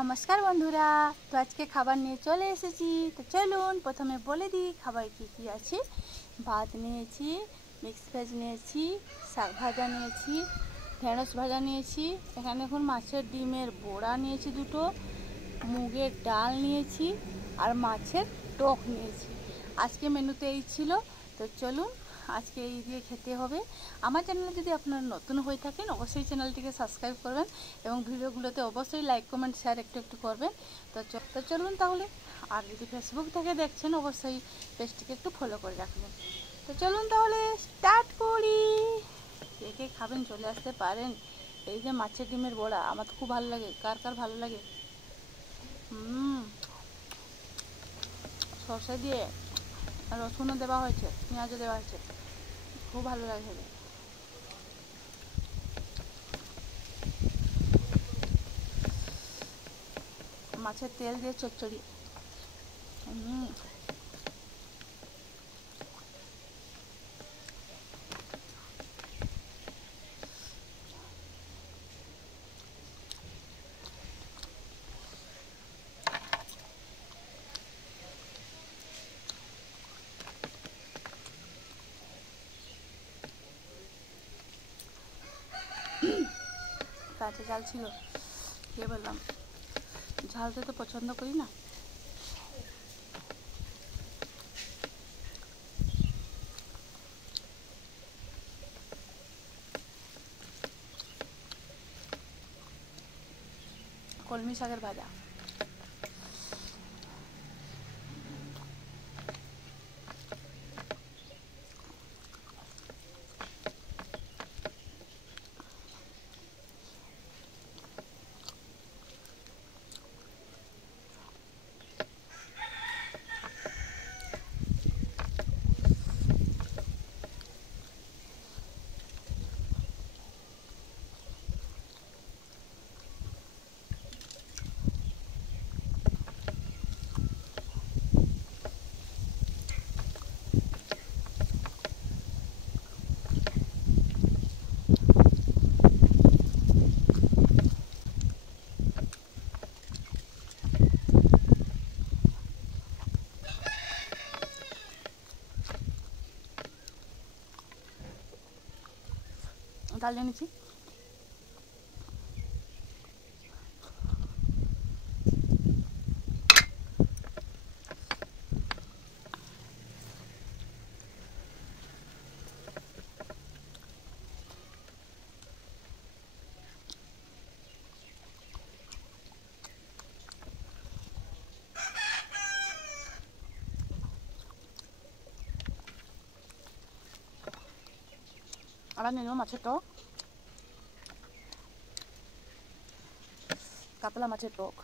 নমস্কার বন্ধুরা, তো আজকে খাবার নিয়ে চলে এসেছি। তো চলুন প্রথমে বলে দিই খাবার কি কি আছে। ভাত নিয়েছি, মিক্স ভেজ নিয়েছি, শাক ভাজা নিয়েছি, ঢেঁড়স ভাজা নিয়েছি, এখানে এখন মাছের ডিমের বড়া নিয়েছি দুটো, মুগের ডাল নিয়েছি আর মাছের টক নিয়েছি। আজকে মেনুতে এই ছিল। তো চলুন আজকে এই দিয়ে খেতে হবে। আমার চ্যানেলে যদি আপনারা নতুন হয়ে থাকেন অবশ্যই চ্যানেলটিকে সাবস্ক্রাইব করবেন এবং ভিডিওগুলোতে অবশ্যই লাইক কমেন্ট শেয়ার একটু করবেন। তো চলুন তাহলে। আর যদি ফেসবুক থেকে দেখছেন অবশ্যই পেজটিকে একটু ফলো করে রাখবেন। তো চলুন তাহলে স্টার্ট করি। কে কে খাবেন চলে আসতে পারেন। এই যে মাছের ডিমের বড়া আমার তো খুব ভালো লাগে। কার কার ভালো লাগে? সরষে দিয়ে রসুনও দেওয়া হয়েছে, পেঁয়াজও দেওয়া হয়েছে, খুব ভালো লাগে খেতে। মাছের তেল দিয়ে চচ্চড়ি। কাঁচা ঝাল ছিল, খেয়ে বললাম ঝালটা তো পছন্দ করি না। কলমি শাকের ভাজা। ডাল এনেছি, আবার নিলাম মাছের টক, কাতলা মাছের টক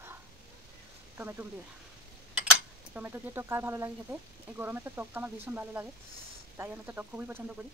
টমেটো দিয়ে। টমেটো দিয়ে টক কার ভালো লাগে খেতে? এই গরমে তো টকটা আমার ভীষণ ভালো লাগে, তাই আমি তো টক খুবই পছন্দ করি।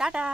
টাটা।